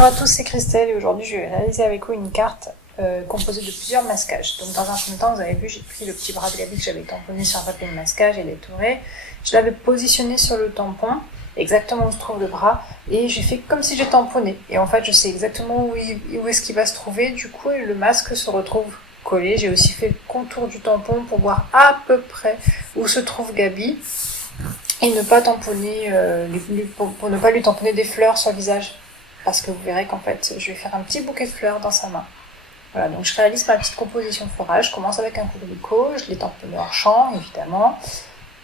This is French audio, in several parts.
Bonjour à tous, c'est Christelle et aujourd'hui je vais réaliser avec vous une carte composée de plusieurs masquages. Donc dans un premier temps, vous avez vu, j'ai pris le petit bras de Gabi que j'avais tamponné sur un papier de masquage et détouré. Je l'avais positionné sur le tampon, exactement où se trouve le bras, et j'ai fait comme si j'ai tamponné. Et en fait, je sais exactement où est-ce qu'il va se trouver, du coup le masque se retrouve collé. J'ai aussi fait le contour du tampon pour voir à peu près où se trouve Gabi et ne pas tamponner, pour ne pas lui tamponner des fleurs sur le visage. Parce que vous verrez qu'en fait, je vais faire un petit bouquet de fleurs dans sa main. Voilà, donc je réalise ma petite composition florale. Je commence avec un coquelicot, je l'ai tamponné hors champ, évidemment.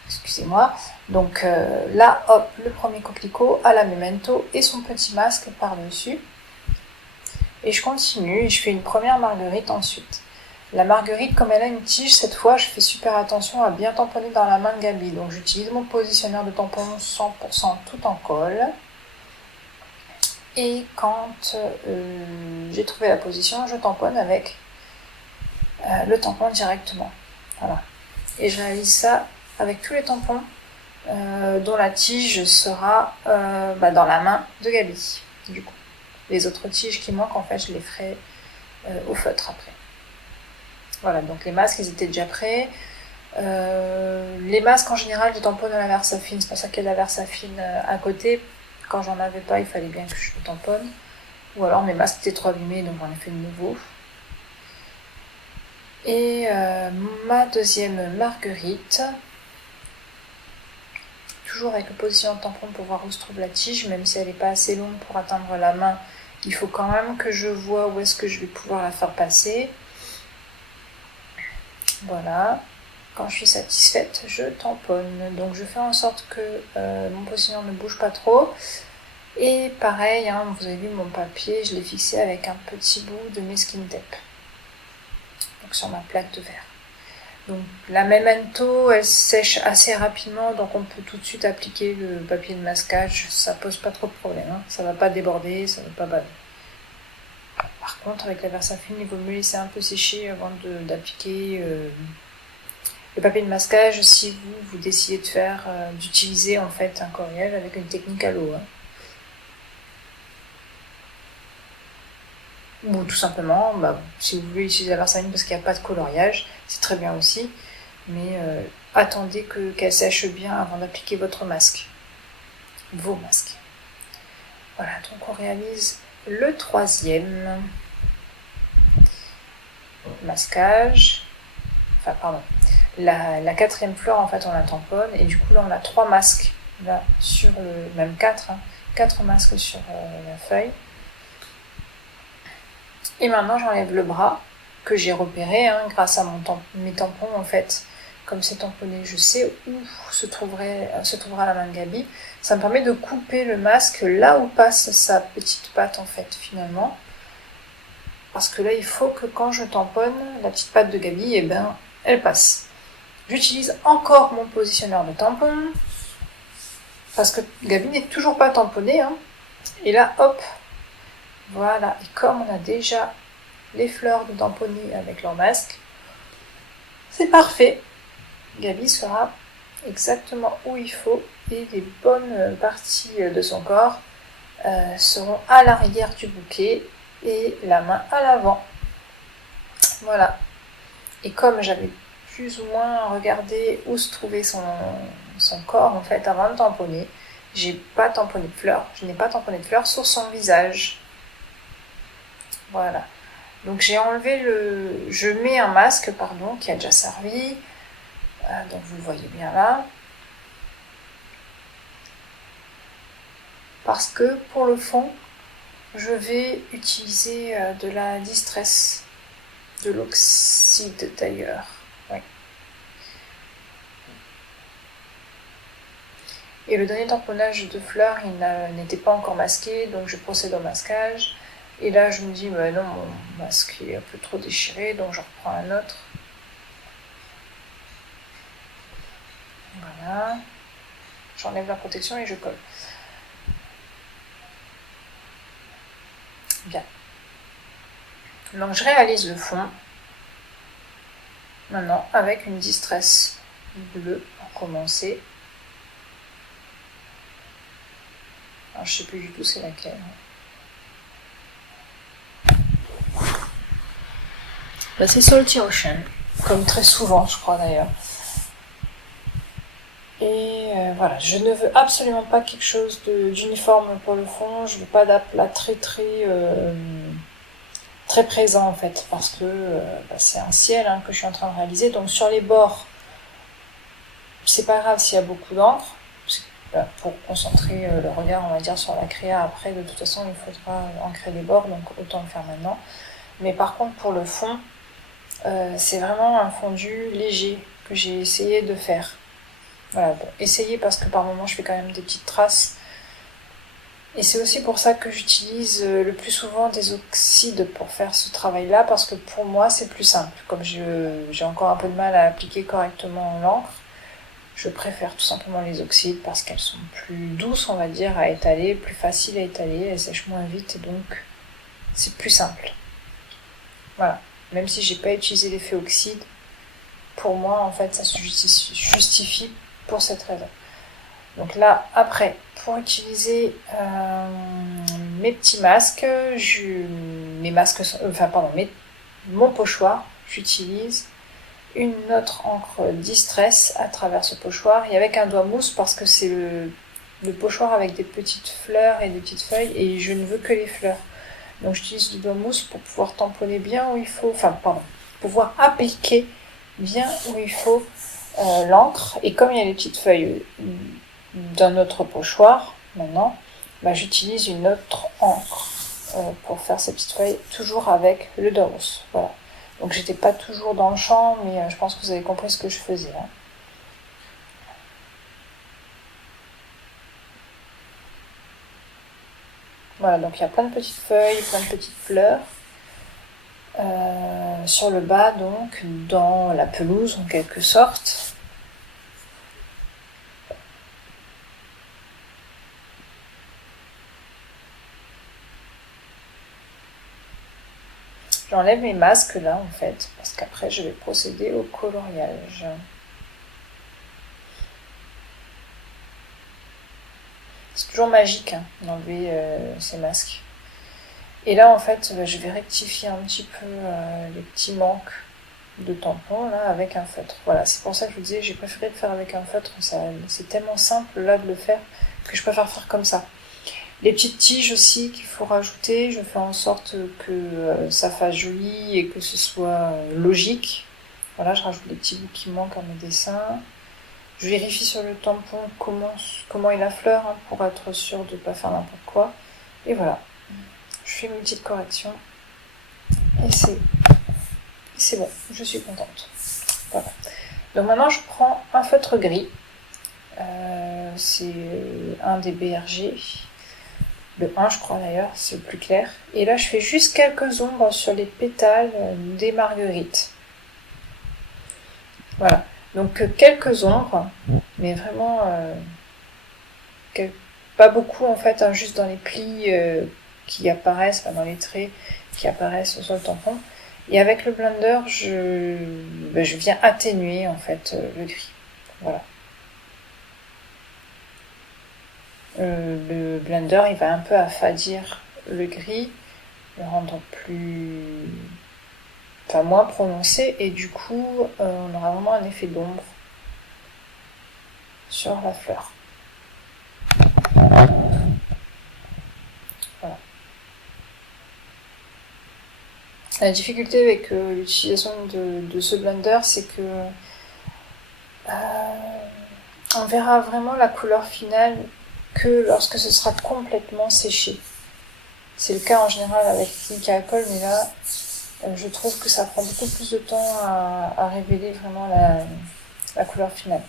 Excusez-moi. Donc là, hop, le premier coquelicot à la memento et son petit masque par-dessus. Et je continue et je fais une première marguerite ensuite. La marguerite, comme elle a une tige, cette fois, je fais super attention à bien tamponner dans la main de Gabi. Donc j'utilise mon positionneur de tampon 100% tout en colle. Et quand j'ai trouvé la position, je tamponne avec le tampon directement. Voilà. Et je réalise ça avec tous les tampons dont la tige sera dans la main de Gabi. Du coup, les autres tiges qui manquent, en fait, je les ferai au feutre après. Voilà, donc les masques, ils étaient déjà prêts. Les masques, en général, je tamponne à la Versafine. C'est pour ça qu'il y a de la Versafine à côté. Quand j'en avais pas, il fallait bien que je le tamponne. Ou alors mes masques étaient trop abîmés, donc j'en ai fait de nouveau. Et ma deuxième marguerite, toujours avec le position de tampon pour voir où se trouve la tige, même si elle n'est pas assez longue pour atteindre la main, il faut quand même que je vois où est-ce que je vais pouvoir la faire passer. Voilà. Quand je suis satisfaite, je tamponne. Donc je fais en sorte que mon positionneur ne bouge pas trop. Et pareil, hein, vous avez vu mon papier, je l'ai fixé avec un petit bout de mesquine tape. Donc sur ma plaque de verre. Donc la memento, elle sèche assez rapidement, donc on peut tout de suite appliquer le papier de masquage, ça pose pas trop de problème, hein. Ça va pas déborder, ça va pas baver. Par contre, avec la Versafine, il vaut mieux laisser un peu sécher avant d'appliquer le papier de masquage si vous décidez de d'utiliser en fait un coloriage avec une technique à l'eau. Hein. Ou tout simplement, si vous voulez utiliser la Versafine parce qu'il n'y a pas de coloriage, c'est très bien aussi, mais attendez qu'elle sèche bien avant d'appliquer votre masque, vos masques. Voilà, donc on réalise le troisième masquage, la quatrième fleur en fait on la tamponne et du coup là on a 3 masques, là sur le même 4, 4 masques sur la feuille. Et maintenant j'enlève le bras que j'ai repéré grâce à mes tampons en fait. Comme c'est tamponné, je sais où se trouvera la main de Gabi. Ça me permet de couper le masque là où passe sa petite patte en fait finalement. Parce que là il faut que quand je tamponne, la petite patte de Gabi, elle passe. J'utilise encore mon positionneur de tampon. Parce que Gabi n'est toujours pas tamponnée. Et là hop, voilà, et comme on a déjà les fleurs de tamponner avec leur masque, c'est parfait. Gabi sera exactement où il faut et les bonnes parties de son corps seront à l'arrière du bouquet et la main à l'avant. Voilà. Et comme j'avais plus ou moins regardé où se trouvait son corps en fait avant de tamponner, je n'ai pas tamponné de fleurs sur son visage. Voilà. Donc je mets un masque qui a déjà servi, donc vous le voyez bien là. Parce que pour le fond, je vais utiliser de la distress, de l'oxyde d'ailleurs. Ouais. Et le dernier tamponnage de fleurs, il n'était pas encore masqué, donc je procède au masquage. Et là, je me dis, non, mon masque est un peu trop déchiré, donc je reprends un autre. Voilà. J'enlève la protection et je colle. Bien. Donc, je réalise le fond. Maintenant, avec une distress bleue pour commencer. Alors, je ne sais plus du tout c'est laquelle. C'est Salty Ocean, comme très souvent, je crois d'ailleurs. Et voilà, je ne veux absolument pas quelque chose d'uniforme pour le fond, je veux pas d'aplat très présent en fait, parce que c'est un ciel que je suis en train de réaliser. Donc sur les bords, c'est pas grave s'il y a beaucoup d'encre, pour concentrer le regard, on va dire, sur la créa. Après, de toute façon, il faudra ancrer les bords, donc autant le faire maintenant. Mais par contre, pour le fond, c'est vraiment un fondu léger que j'ai essayé de faire. Voilà, bon, essayer parce que par moments, je fais quand même des petites traces. Et c'est aussi pour ça que j'utilise le plus souvent des oxydes pour faire ce travail-là, parce que pour moi, c'est plus simple. Comme j'ai encore un peu de mal à appliquer correctement l'encre, je préfère tout simplement les oxydes parce qu'elles sont plus douces, on va dire, à étaler, plus faciles à étaler, elles sèchent moins vite et donc c'est plus simple. Voilà. Même si j'ai pas utilisé l'effet oxyde, pour moi, en fait, ça se justifie pour cette raison. Donc là, après, pour utiliser mes petits masques, mon pochoir, j'utilise une autre encre Distress à travers ce pochoir et avec un doigt mousse parce que c'est le pochoir avec des petites fleurs et des petites feuilles et je ne veux que les fleurs. Donc j'utilise du doigt mousse pour pouvoir tamponner bien où il faut, pouvoir appliquer bien où il faut l'encre. Et comme il y a les petites feuilles d'un autre pochoir, maintenant, j'utilise une autre encre pour faire ces petites feuilles, toujours avec le doigt mousse. Voilà. Donc j'étais pas toujours dans le champ, mais je pense que vous avez compris ce que je faisais. Voilà, donc il y a plein de petites feuilles, plein de petites fleurs. Sur le bas, donc, dans la pelouse en quelque sorte. J'enlève mes masques là en fait, parce qu'après je vais procéder au coloriage. C'est toujours magique d'enlever ces masques. Et là en fait je vais rectifier un petit peu les petits manques de tampons là avec un feutre. Voilà, c'est pour ça que je vous disais j'ai préféré le faire avec un feutre, c'est tellement simple là de le faire que je préfère faire comme ça. Les petites tiges aussi qu'il faut rajouter, je fais en sorte que ça fasse joli et que ce soit logique. Voilà, je rajoute des petits bouts qui manquent à mes dessins. Je vérifie sur le tampon comment est la fleur pour être sûre de ne pas faire n'importe quoi. Et voilà, je fais mes petites corrections et c'est bon, je suis contente. Voilà. Donc maintenant je prends un feutre gris, c'est un des BRG. Le 1 je crois d'ailleurs, c'est le plus clair. Et là je fais juste quelques ombres sur les pétales des marguerites. Voilà, donc quelques ombres, mais vraiment pas beaucoup en fait, juste dans les plis qui apparaissent, dans les traits qui apparaissent sur le tampon. Et avec le blender, je viens atténuer en fait le gris. Voilà. Le blender il va un peu affadir le gris, le rendre moins prononcé et du coup on aura vraiment un effet d'ombre sur la fleur. Voilà. La difficulté avec l'utilisation de ce blender, c'est que on verra vraiment la couleur finale que lorsque ce sera complètement séché. C'est le cas en général avec Clinique à alcool, mais là, je trouve que ça prend beaucoup plus de temps à révéler vraiment la couleur finale.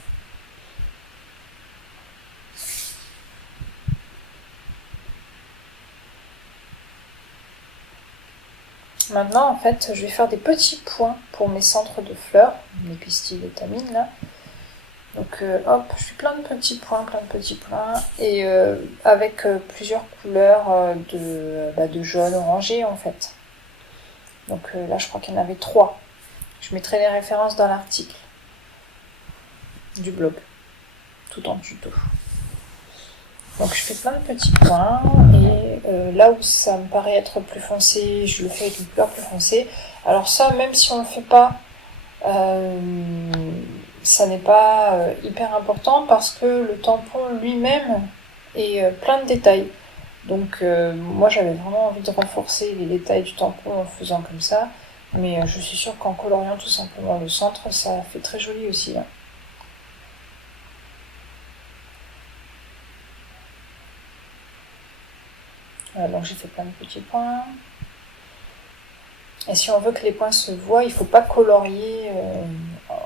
Maintenant, en fait, je vais faire des petits points pour mes centres de fleurs, mes pistils d'étamine là. Donc hop, je fais plein de petits points, et avec plusieurs couleurs de jaune orangé en fait. Donc là je crois qu'il y en avait 3. Je mettrai les références dans l'article du blog, tout en tuto. Donc je fais plein de petits points et là où ça me paraît être plus foncé, je le fais avec une couleur plus foncée. Alors ça, même si on le fait pas, ça n'est pas hyper important parce que le tampon lui-même est plein de détails. Donc moi j'avais vraiment envie de renforcer les détails du tampon en faisant comme ça, mais je suis sûre qu'en coloriant tout simplement le centre, ça fait très joli aussi. Là. Voilà, donc j'ai fait plein de petits points. Et si on veut que les points se voient, il ne faut pas colorier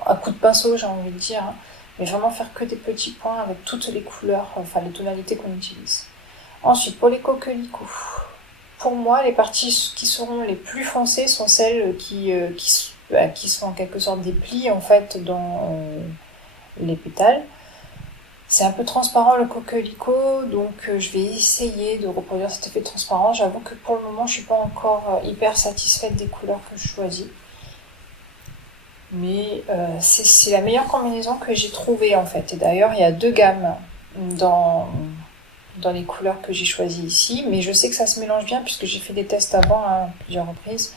à coup de pinceau, j'ai envie de dire, hein, mais vraiment faire que des petits points avec toutes les couleurs, enfin les tonalités qu'on utilise. Ensuite, pour les coquelicots, pour moi, les parties qui seront les plus foncées sont celles qui sont en quelque sorte des plis en fait dans les pétales. C'est un peu transparent le coquelicot, donc je vais essayer de reproduire cet effet transparent. J'avoue que pour le moment, je suis pas encore hyper satisfaite des couleurs que je choisis. Mais c'est la meilleure combinaison que j'ai trouvée en fait. Et d'ailleurs, il y a 2 gammes dans les couleurs que j'ai choisies ici. Mais je sais que ça se mélange bien puisque j'ai fait des tests avant à plusieurs reprises.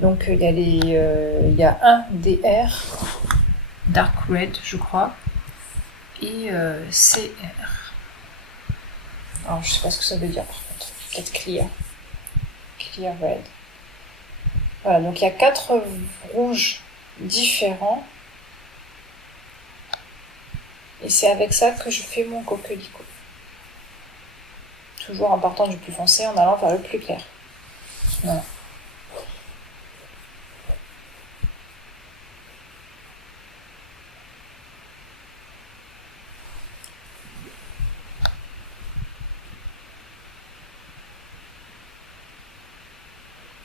Donc il y a un DR, Dark Red je crois, et CR. Alors je sais pas ce que ça veut dire par contre. Peut-être Clear. Clear Red. Voilà, donc il y a 4 rouges différents. Et c'est avec ça que je fais mon coquelicot. Toujours en partant du plus foncé, en allant vers le plus clair. Voilà.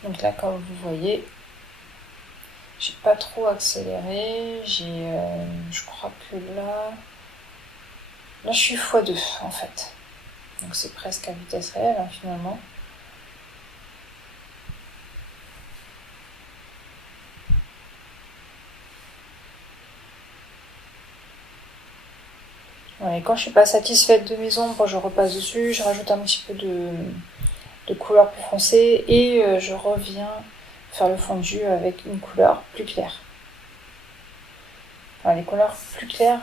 Donc là, comme vous voyez, j'ai pas trop accéléré. Je crois que là je suis x2 en fait. Donc c'est presque à vitesse réelle hein, finalement. Ouais, et quand je suis pas satisfaite de mes ombres, je repasse dessus, je rajoute un petit peu de couleur plus foncée et je reviens faire le fondu avec une couleur plus claire. Voilà, les couleurs plus claires,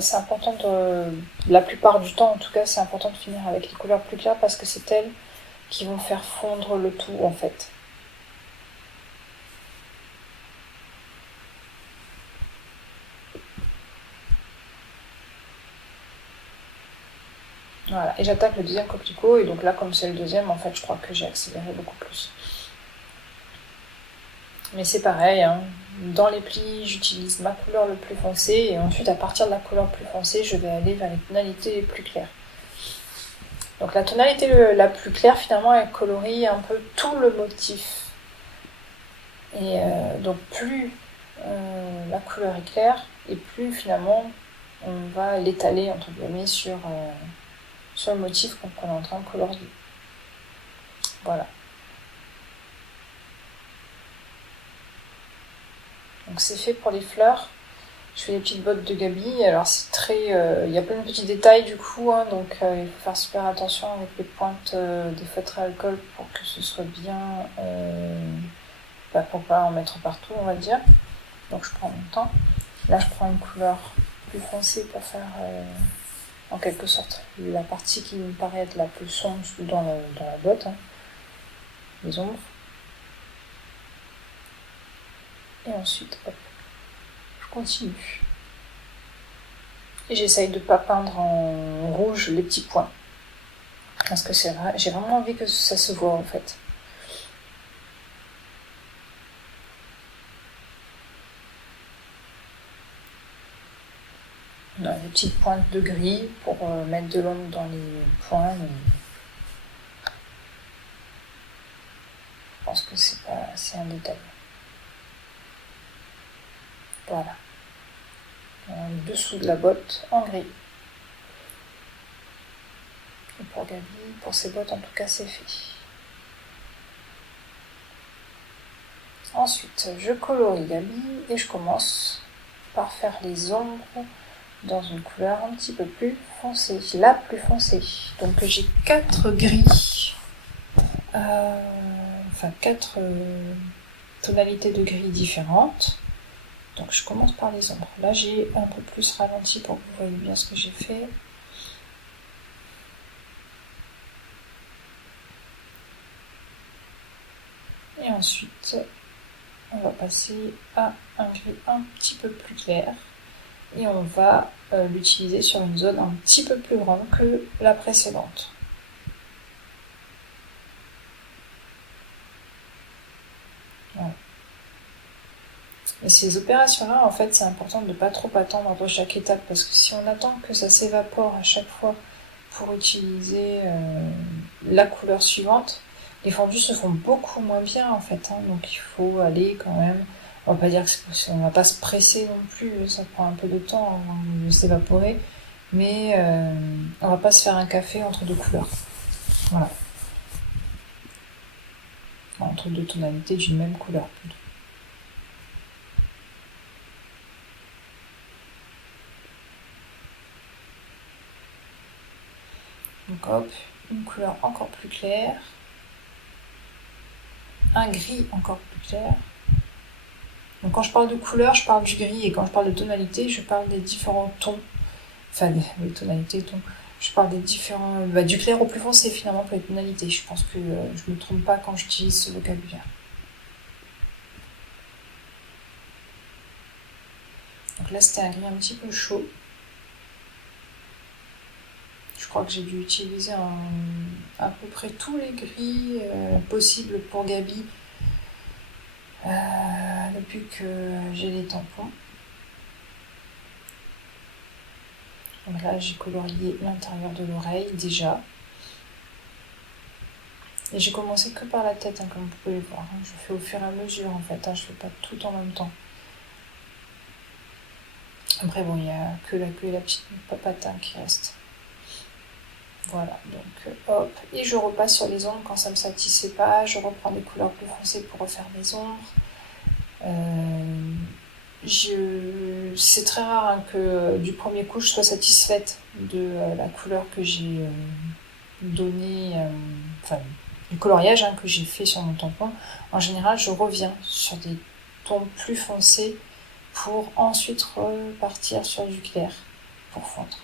c'est important la plupart du temps en tout cas, c'est important de finir avec les couleurs plus claires parce que c'est elles qui vont faire fondre le tout en fait. Voilà, et j'attaque le deuxième coquelicot et donc là comme c'est le deuxième, en fait je crois que j'ai accéléré beaucoup plus. Mais c'est pareil, hein. Dans les plis, j'utilise ma couleur le plus foncé et ensuite à partir de la couleur plus foncée, je vais aller vers les tonalités les plus claires. Donc la tonalité la plus claire finalement elle colorie un peu tout le motif. Et donc plus la couleur est claire et plus finalement on va l'étaler entre guillemets sur le motif qu'on est en train de colorier. Voilà. Donc c'est fait pour les fleurs. Je fais des petites bottes de gabi. Alors c'est très, il y a plein de petits détails du coup, hein, donc il faut faire super attention avec les pointes des feutres à alcool pour que ce soit bien, pour pas en mettre partout, on va dire. Donc je prends mon temps. Là je prends une couleur plus foncée pour faire en quelque sorte la partie qui me paraît être la plus sombre dans la botte, hein, les ombres. Et ensuite, hop, je continue. Et j'essaye de ne pas peindre en rouge les petits points. Parce que c'est vrai, j'ai vraiment envie que ça se voit en fait. On a des petites pointes de gris pour mettre de l'ombre dans les points. Mais je pense que c'est un détail. Voilà. En dessous de la botte en gris. Et pour Gabi, pour ses bottes en tout cas c'est fait. Ensuite je colorie Gabi et je commence par faire les ombres dans une couleur un petit peu plus foncée, la plus foncée. Donc j'ai 4 gris, enfin 4 tonalités de gris différentes. Donc je commence par les ombres. Là j'ai un peu plus ralenti pour que vous voyez bien ce que j'ai fait. Et ensuite, on va passer à un gris un petit peu plus clair. Et on va l'utiliser sur une zone un petit peu plus grande que la précédente. Voilà. Et ces opérations-là, en fait, c'est important de ne pas trop attendre entre chaque étape, parce que si on attend que ça s'évapore à chaque fois pour utiliser la couleur suivante, les fondus se font beaucoup moins bien, en fait. Donc il faut aller quand même, on va pas dire que on va pas se presser non plus, ça prend un peu de temps avant de s'évaporer, mais on va pas se faire un café entre deux couleurs. Voilà. Entre deux tonalités d'une même couleur plutôt. Donc hop, une couleur encore plus claire, un gris encore plus clair. Donc quand je parle de couleur, je parle du gris, et quand je parle de tonalité, je parle des différents tons. Enfin, les tonalités, tons. Je parle des différents... du clair au plus foncé finalement pour les tonalités. Je pense que je ne me trompe pas quand j'utilise ce vocabulaire. Donc là c'était un gris un petit peu chaud. Je crois que j'ai dû utiliser à peu près tous les gris possibles pour Gabi depuis que j'ai les tampons. Donc là j'ai colorié l'intérieur de l'oreille déjà. Et j'ai commencé que par la tête, comme vous pouvez le voir. Je fais au fur et à mesure en fait, je fais pas tout en même temps. Après bon, il n'y a que la queue et la petite patin qui reste. Voilà, donc hop, et je repasse sur les ombres quand ça ne me satisfait pas, je reprends des couleurs plus foncées pour refaire mes ombres. C'est très rare que du premier coup je sois satisfaite de la couleur que j'ai donnée, du coloriage que j'ai fait sur mon tampon. En général, je reviens sur des tons plus foncés pour ensuite repartir sur du clair pour fondre.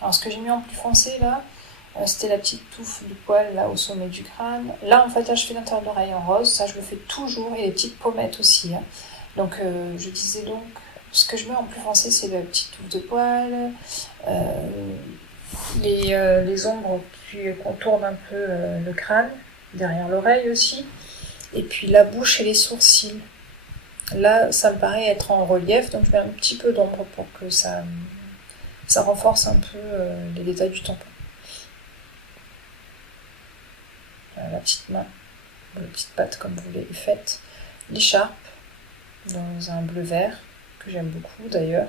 Alors ce que j'ai mis en plus foncé là, c'était la petite touffe de poils là au sommet du crâne. Là en fait là je fais l'intérieur de l'oreille en rose, ça je le fais toujours, et les petites pommettes aussi. Donc je disais donc, ce que je mets en plus foncé c'est la petite touffe de poils, les ombres qui contournent un peu le crâne, derrière l'oreille aussi, et puis la bouche et les sourcils. Là ça me paraît être en relief, donc je mets un petit peu d'ombre pour que ça renforce un peu les détails du tampon. La petite main, la petite patte comme vous l'avez faite. L'écharpe dans un bleu vert que j'aime beaucoup d'ailleurs.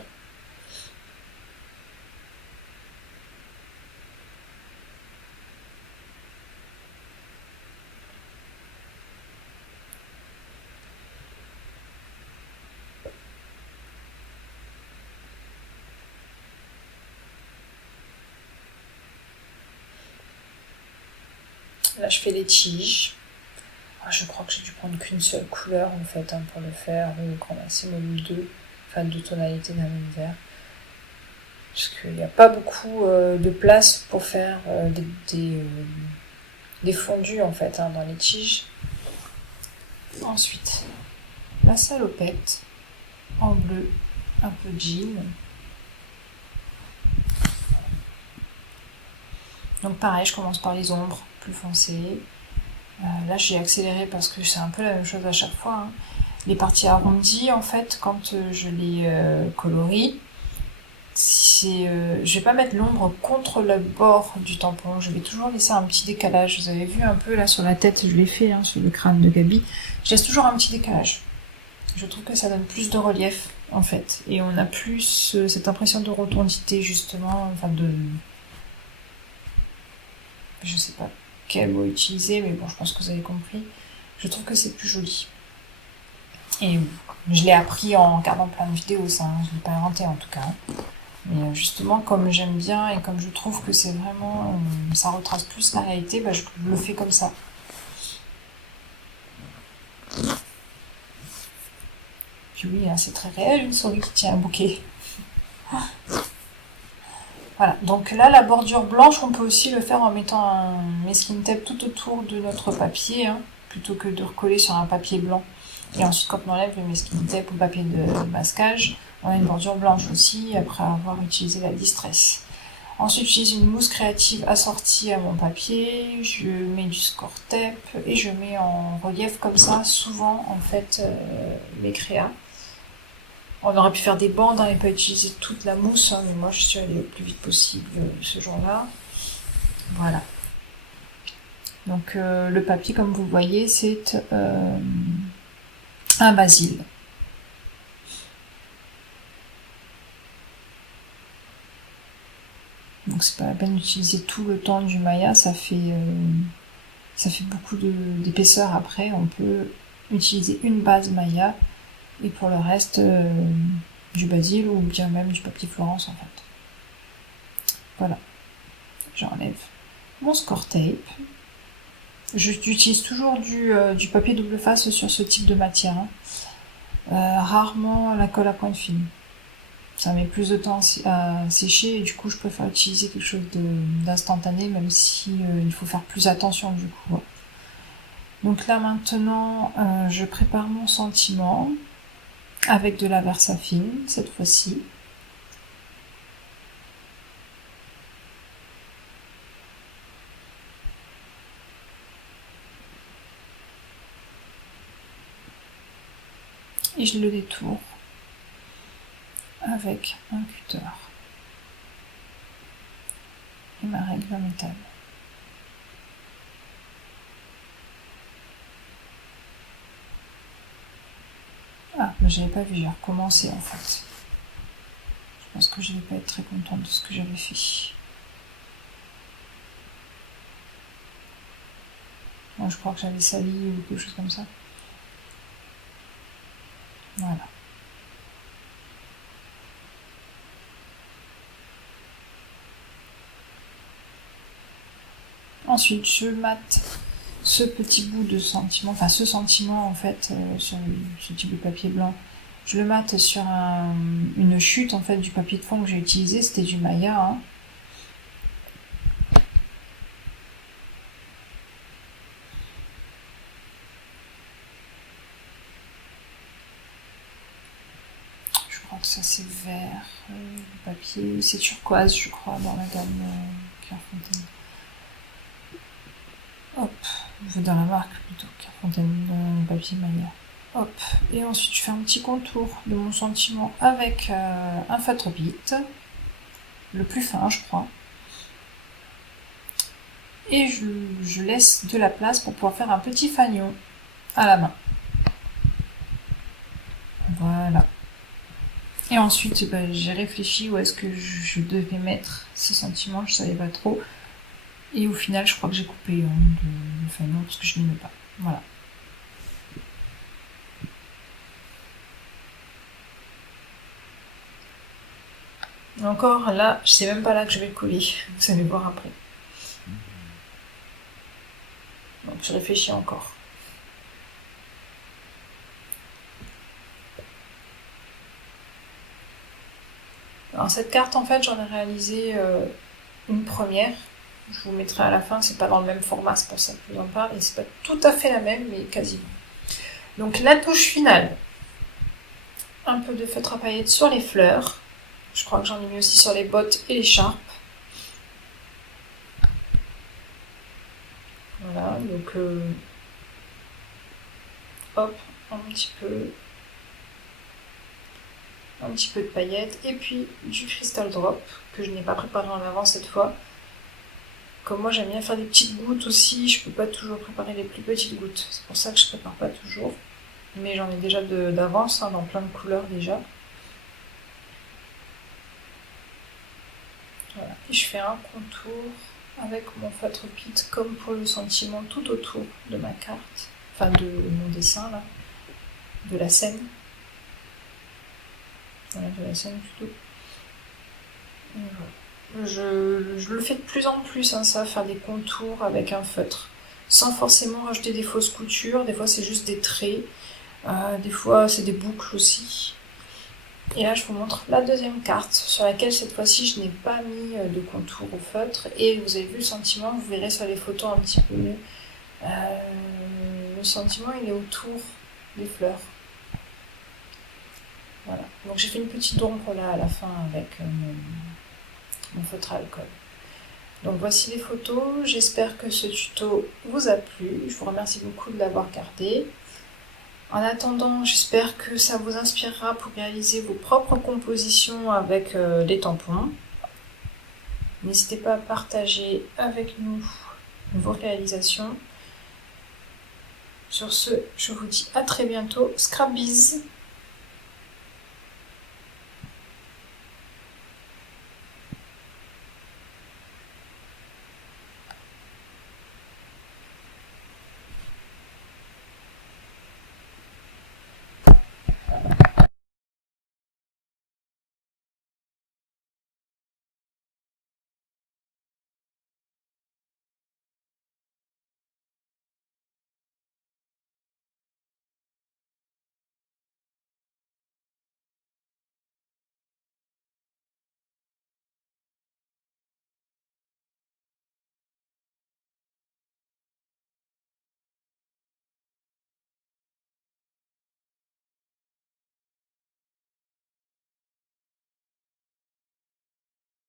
Là je fais les tiges. Je crois que j'ai dû prendre qu'une seule couleur en fait pour le faire, ou grand maximum deux tonalités d'un même vert. Parce qu'il n'y a pas beaucoup de place pour faire des fondus en fait dans les tiges. Ensuite, la salopette en bleu, un peu jean. Donc pareil, je commence par les ombres plus foncées. Là j'ai accéléré parce que c'est un peu la même chose à chaque fois. Les parties arrondies en fait, quand je les colorie, je vais pas mettre l'ombre contre le bord du tampon, je vais toujours laisser un petit décalage. Vous avez vu un peu là sur la tête, je l'ai fait sur le crâne de Gabi, je laisse toujours un petit décalage. Je trouve que ça donne plus de relief en fait, et on a plus cette impression de rotondité justement, enfin de, je sais pas quel mot utiliser, mais bon, je pense que vous avez compris. Je trouve que c'est plus joli. Et je l'ai appris en regardant plein de vidéos, ça, hein, je l'ai pas inventé en tout cas. Mais justement, comme j'aime bien et comme je trouve que c'est vraiment, ça retrace plus la réalité, bah, je le fais comme ça. Puis oui, hein, c'est très réel une souris qui tient un bouquet. Voilà, donc là la bordure blanche, on peut aussi le faire en mettant un masking tape tout autour de notre papier, hein, plutôt que de recoller sur un papier blanc. Et ensuite, quand on enlève le masking tape ou le papier de masquage, on a une bordure blanche aussi, après avoir utilisé la distress. Ensuite, j'utilise une mousse créative assortie à mon papier, je mets du score tape et je mets en relief comme ça, souvent en fait, mes créas. On aurait pu faire des bandes, hein, et pas utiliser toute la mousse, hein, mais moi je suis allée le plus vite possible ce jour-là. Voilà. Donc le papier, comme vous le voyez, c'est un basil. Donc c'est pas la peine d'utiliser tout le temps du Maya, ça fait beaucoup d'épaisseur après. On peut utiliser une base Maya et pour le reste du basil ou bien même du papier Florence en fait. Voilà. J'enlève mon score tape. J'utilise toujours du papier double face sur ce type de matière. Hein. Rarement la colle à pointe fine. Ça met plus de temps à sécher et du coup je préfère utiliser quelque chose d'instantané, même si il faut faire plus attention du coup. Ouais. Donc là maintenant je prépare mon sentiment avec de la Versafine cette fois-ci. Et je le détourne avec un cutter et ma règle en métal. Ah, mais j'avais pas vu, j'ai recommencé en fait. Je pense que je vais pas être très contente de ce que j'avais fait. Moi, je crois que j'avais sali ou quelque chose comme ça. Voilà. Ensuite, je mate ce petit bout de sentiment, enfin ce sentiment en fait, sur ce type de papier blanc. Je le mate sur une chute en fait du papier de fond que j'ai utilisé, c'était du Maya. Hein. Je crois que ça c'est vert, le papier, c'est turquoise je crois dans la gamme Clairefontaine. Hop, dans la marque plutôt, Clairefontaine, dans le papier Maya. Hop, et ensuite je fais un petit contour de mon sentiment avec un feutre Bic, le plus fin je crois. Et je laisse de la place pour pouvoir faire un petit fanion à la main. Voilà. Et ensuite, j'ai réfléchi où est-ce que je devais mettre ces sentiments, je savais pas trop. Et au final, je crois que j'ai coupé le fanion parce que je ne mets pas. Voilà. Encore là, je sais même pas là que je vais le coller. Vous allez voir après. Donc je réfléchis encore. Alors cette carte en fait j'en ai réalisé une première. Je vous mettrai à la fin, c'est pas dans le même format, c'est pour ça que je vous en parle, et c'est pas tout à fait la même, mais quasiment. Donc la touche finale. Un peu de feutre à paillettes sur les fleurs. Je crois que j'en ai mis aussi sur les bottes et l'écharpe. Voilà, donc hop, un petit peu de paillettes et puis du crystal drop que je n'ai pas préparé en avant cette fois. Comme moi j'aime bien faire des petites gouttes aussi, je peux pas toujours préparer les plus petites gouttes, c'est pour ça que je prépare pas toujours. mais j'en ai déjà d'avance, hein, dans plein de couleurs déjà. Voilà. Et je fais un contour avec mon feutre Pitt comme pour le sentiment tout autour de ma carte, enfin de mon dessin là, de la scène. Voilà, de la scène plutôt. Voilà. Je le fais de plus en plus, hein, ça, faire des contours avec un feutre, sans forcément rajouter des fausses coutures. Des fois c'est juste des traits, des fois c'est des boucles aussi. Et là je vous montre la deuxième carte, sur laquelle cette fois-ci je n'ai pas mis de contour au feutre. Et vous avez vu le sentiment, vous verrez sur les photos un petit peu mieux. Le sentiment il est autour des fleurs. Voilà. Donc j'ai fait une petite ombre là à la fin avec mon feutre à alcool. Donc voici les photos, j'espère que ce tuto vous a plu, je vous remercie beaucoup de l'avoir regardé. En attendant, j'espère que ça vous inspirera pour réaliser vos propres compositions avec les tampons. N'hésitez pas à partager avec nous vos réalisations. Sur ce, je vous dis à très bientôt. Scrapbiz!